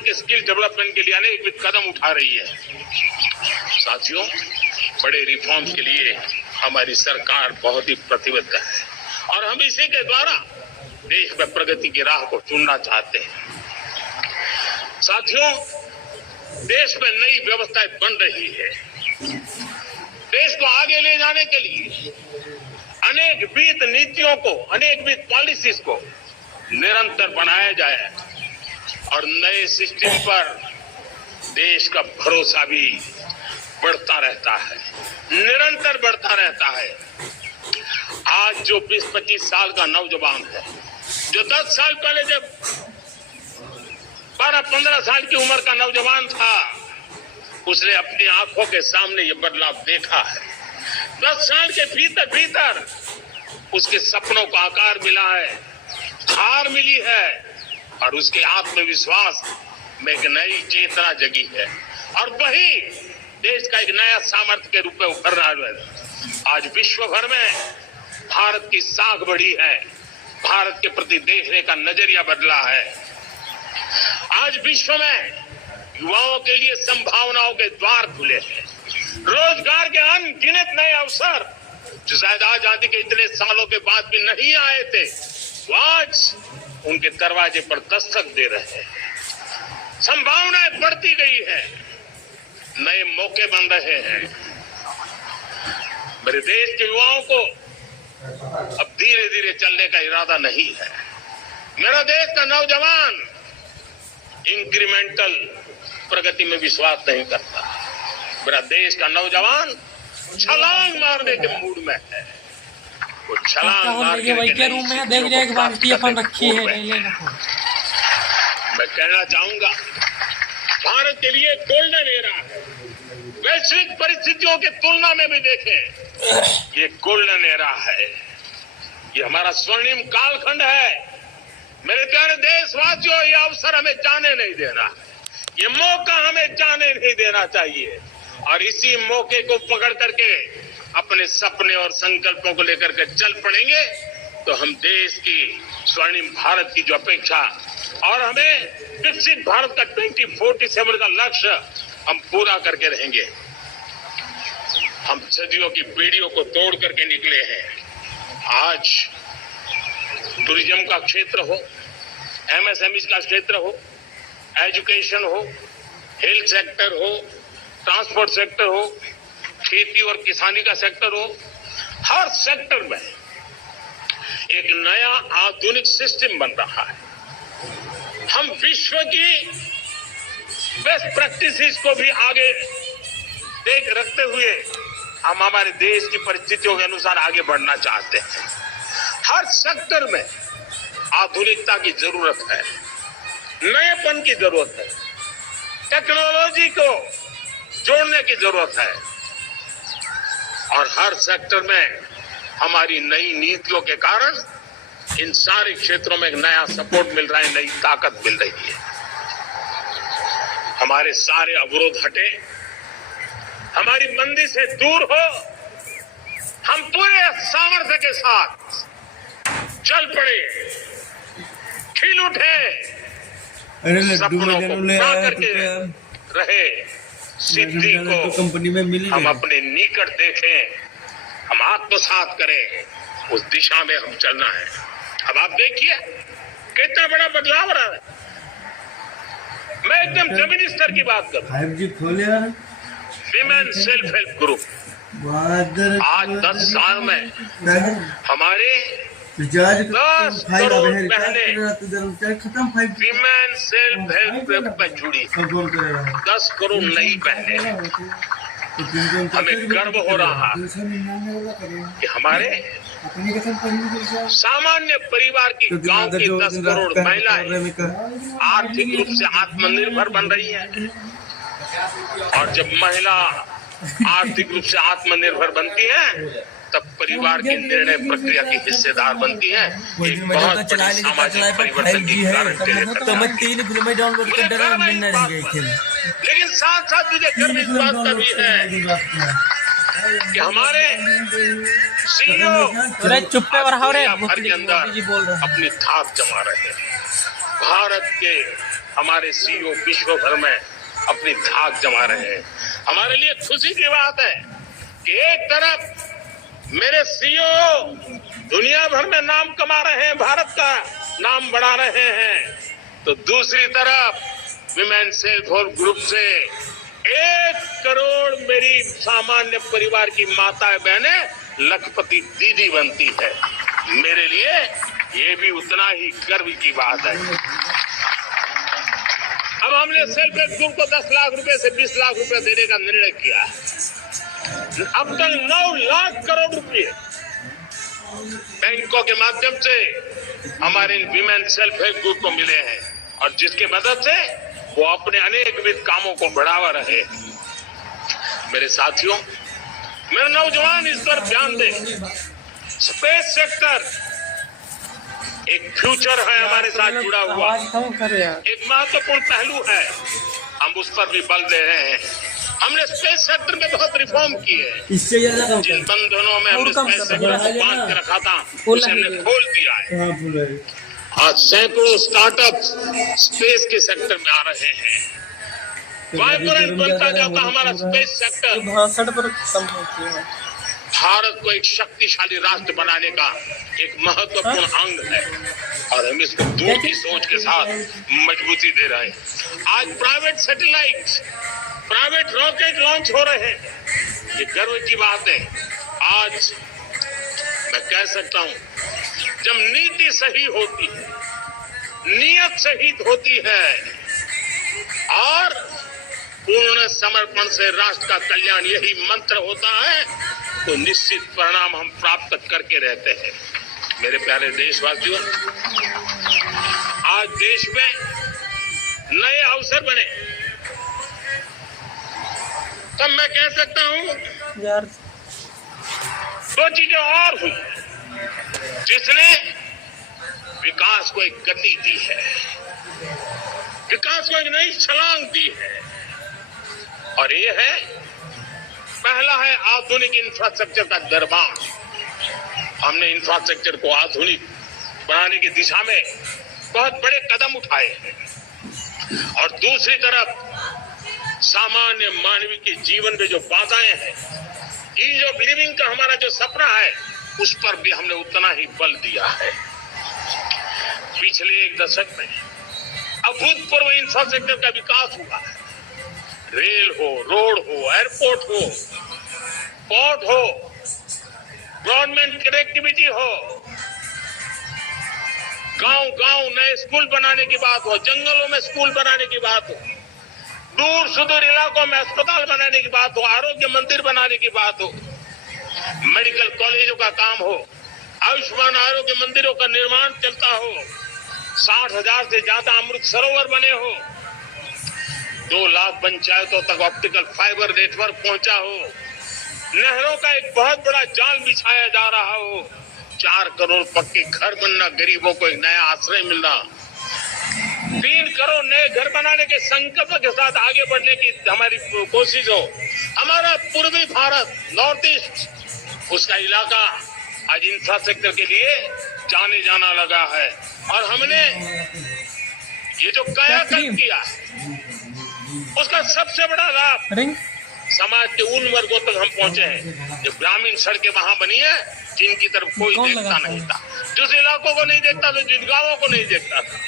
के skill development के लिए अनेक कदम उठा रही है। साथियों, बड़े रिफॉर्म्स के लिए हमारी सरकार बहुत ही प्रतिबद्ध है और हम इसी के द्वारा देश में प्रगति की राह को चुनना चाहते हैं। साथियों, देश में नई व्यवस्थाएं बन रही है। देश को आगे ले जाने के लिए अनेक वित्त नीतियों को, अनेक वित्त पॉलिसीज को निरंतर बनाया जाए और नए सिस्टम पर देश का भरोसा भी बढ़ता रहता है, निरंतर बढ़ता रहता है। आज जो 20-25 साल का नौजवान है, जो 10 साल पहले जब 12-15 साल की उम्र का नौजवान था, उसने अपनी आंखों के सामने ये बदलाव देखा है। 10 साल के भीतर उसके सपनों को आकार मिला है, हार मिली है और उसके आत्मविश्वास में एक नई चेतना जगी है और वही देश का एक नया सामर्थ्य के रूप में उभर रहा है। आज विश्व भर में भारत की साख बढ़ी है, भारत के प्रति देखने का नजरिया बदला है। आज विश्व में युवाओं के लिए संभावनाओं के द्वार खुले हैं, रोजगार के अनगिनत नए अवसर जो शायद आजादी के इतने सालों के बाद भी नहीं आए थे, वो आज उनके दरवाजे पर दस्तक दे रहे हैं। संभावनाएं बढ़ती गई है, नए मौके बन रहे हैं। मेरे देश के युवाओं को अब धीरे धीरे चलने का इरादा नहीं है। मेरा देश का नौजवान इंक्रीमेंटल प्रगति में विश्वास नहीं करता। मेरा देश का नौजवान छलांग मारने के मूड में है। वो छलांग मार के रूम में देख जाएगा बाल्टी अपन रखी है, नहीं लेना। मैं कहना चाहूंगा, भारत के लिए गोल्डन एरा है। वैश्विक परिस्थितियों की तुलना में भी देखें, ये गोल्डन एरा है, ये हमारा स्वर्णिम कालखंड है। मेरे प्यारे देशवासियों, ये अवसर हमें जाने नहीं देना, ये मौका हमें जाने नहीं देना चाहिए और इसी मौके को पकड़ करके अपने सपने और संकल्पों को लेकर के चल पड़ेंगे तो हम देश की स्वर्णिम भारत की जो अपेक्षा और हमें विकसित भारत का 2047 का लक्ष्य हम पूरा करके रहेंगे। हम सदियों की पीढ़ियों को तोड़ करके निकले हैं। आज टूरिज्म का क्षेत्र हो, एमएसएमई का क्षेत्र हो, एजुकेशन हो, हेल्थ सेक्टर हो, ट्रांसपोर्ट सेक्टर हो, खेती और किसानी का सेक्टर हो, हर सेक्टर में एक नया आधुनिक सिस्टम बन रहा है। हम विश्व की बेस्ट प्रैक्टिसेस को भी आगे देख रखते हुए हम हमारे देश की परिस्थितियों के अनुसार आगे बढ़ना चाहते हैं। हर सेक्टर में आधुनिकता की जरूरत है, नएपन की जरूरत है, टेक्नोलॉजी को जोड़ने की जरूरत है और हर सेक्टर में हमारी नई नीतियों के कारण इन सारे क्षेत्रों में एक नया सपोर्ट मिल रहा है, नई ताकत मिल रही है। हमारे सारे अवरोध हटे, हमारी मंदी से दूर हो, हम पूरे सामर्थ्य के साथ चल पड़े, खिल उठे, सपनों को पूरा करके रहे, सिद्धि को हम अपने निकट देखें, हम आत्मसात करें, उस दिशा में हम चलना है। अब आप देखिए कितना बड़ा बदलाव रहा है। मैं एकदम जमीनी स्तर की बात करूं, 5G खोले विमेन सेल्फ हेल्प ग्रुप आज 10 साल में हमारे 10 करोड़ बहनें विमेन सेल्फ हेल्प ग्रुप में जुड़ी, 10 करोड़ नई बहनें। हमें गर्व हो रहा है कि हमारे सामान्य परिवार की गांव की 10 करोड़ महिलाएं आर्थिक रूप से आत्मनिर्भर बन रही है और जब महिला आर्थिक रूप से आत्मनिर्भर बनती है तब परिवार की निर्णय प्रक्रिया की हिस्सेदार बनती है। एक बहुत बड़ी सामाजिक परिवर्तन की कारण के लिए तो मैं 3 फिल्में डाउनलोड कर डाला, मिलने नहीं गई। लेकिन साथ साथ मुझे गर्व इस बात का भी है कि हमारे सीईओ चुप्पे और भर के अंदर अपनी थाप जमा रहे हैं। भारत के हमारे सीईओ विश्व भर में अपनी धाक जमा रहे हैं। हमारे लिए खुशी की बात है कि एक तरफ मेरे सीईओ दुनिया भर में नाम कमा रहे हैं, भारत का नाम बढ़ा रहे हैं, तो दूसरी तरफ विमेन सेल्फ हेल्प ग्रुप से 1 करोड़ मेरी सामान्य परिवार की माताएं बहनें लखपति दीदी बनती है। मेरे लिए ये भी उतना ही गर्व की बात है। अब हमने सेल्फ हेल्प ग्रुप को 10 लाख रुपए से 20 लाख रुपए देने का निर्णय किया। अब तक 9 लाख करोड़ रुपए बैंकों के माध्यम से हमारे इन विमेन सेल्फ हेल्प ग्रुप को मिले हैं और जिसकी मदद से वो अपने अनेकविध कामों को बढ़ावा रहे हैं। मेरे साथियों, मेरे नौजवान इस पर ध्यान दें। स्पेस सेक्टर एक फ्यूचर है, हमारे साथ जुड़ा हुआ एक महत्वपूर्ण पहलू है। हम उस पर भी बल दे रहे हैं। हमने स्पेस सेक्टर में बहुत रिफॉर्म किए हैं। जिन बंधनों में हमने स्पेस सेक्टर को बांध के रखा था उसे हमने खोल दिया है। आज सैकड़ों स्टार्टअप स्पेस के सेक्टर में आ रहे हैं। वाइब्रेंट बनता जाता हमारा स्पेस सेक्टर भारत को एक शक्तिशाली राष्ट्र बनाने का एक महत्वपूर्ण अंग है और हम इसको दूर की सोच के साथ मजबूती दे रहे हैं। आज private satellite, private rocket launch हो रहे हैं। ये गर्व की बात है। आज मैं कह सकता हूं, जब नीति सही होती है, नियत सही होती है और पूर्ण समर्पण से राष्ट्र का कल्याण यही मंत्र होता है, तो निश्चित परिणाम हम प्राप्त करके रहते हैं। मेरे प्यारे देशवासियों, आज देश में नए अवसर बने, तब मैं कह सकता हूं यार 2 चीजें और हुई जिसने विकास को एक गति दी है, विकास को एक नई छलांग दी है और ये है, पहला है आधुनिक इंफ्रास्ट्रक्चर का निर्माण। हमने इंफ्रास्ट्रक्चर को आधुनिक बनाने की दिशा में बहुत बड़े कदम उठाए हैं और दूसरी तरफ सामान्य मानवीय के जीवन में जो बाधाएं हैं, ईज ऑफ लिविंग का हमारा जो सपना है, उस पर भी हमने उतना ही बल दिया है। पिछले 1 दशक में अभूतपूर्व इंफ्रास्ट्रक्चर का विकास हुआ है। रेल हो, रोड हो, एयरपोर्ट हो, पोर्ट हो, गवर्नमेंट कनेक्टिविटी हो, गांव-गांव नए स्कूल बनाने की बात हो, जंगलों में स्कूल बनाने की बात हो, दूर सुदूर इलाकों में अस्पताल बनाने की बात हो, आरोग्य मंदिर बनाने की बात हो, मेडिकल कॉलेजों का काम हो, आयुष्मान आरोग्य मंदिरों का निर्माण चलता हो, 60,000 से ज्यादा अमृत सरोवर बने हो, 2 लाख पंचायतों तक ऑप्टिकल फाइबर नेटवर्क पहुंचा हो, नहरों का एक बहुत बड़ा जाल बिछाया जा रहा हो, 4 करोड़ पक्के घर बनना, गरीबों को एक नया आश्रय मिलना, 3 करोड़ नए घर बनाने के संकल्प के साथ आगे बढ़ने की हमारी कोशिश हो। हमारा पूर्वी भारत, नॉर्थ ईस्ट, उसका इलाका आज इंफ्रास्ट्रक्चर के लिए जाने जाना लगा है और हमने ये जो कायाकल्प किया है, उसका सबसे बड़ा लाभ समाज के उन वर्गों तक हम पहुंचे हैं जो ग्रामीण सड़कें वहां बनी है जिनकी तरफ कोई देखता नहीं था, जिस इलाकों को नहीं देखता था, जिन गांवों को नहीं देखता था,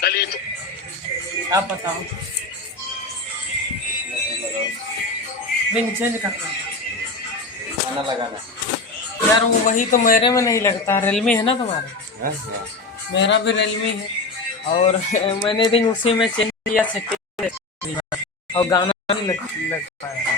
दलित। आप बताओ, रिंग चेंज करना, गाना लगाना यार, वो वही तो मेरे में नहीं लगता। रियलमी है ना तुम्हारे? मेरा भी रियलमी है और मैंने रिंग उसी में चेंज किया, सेटिंग और गाना नहीं लग पाया।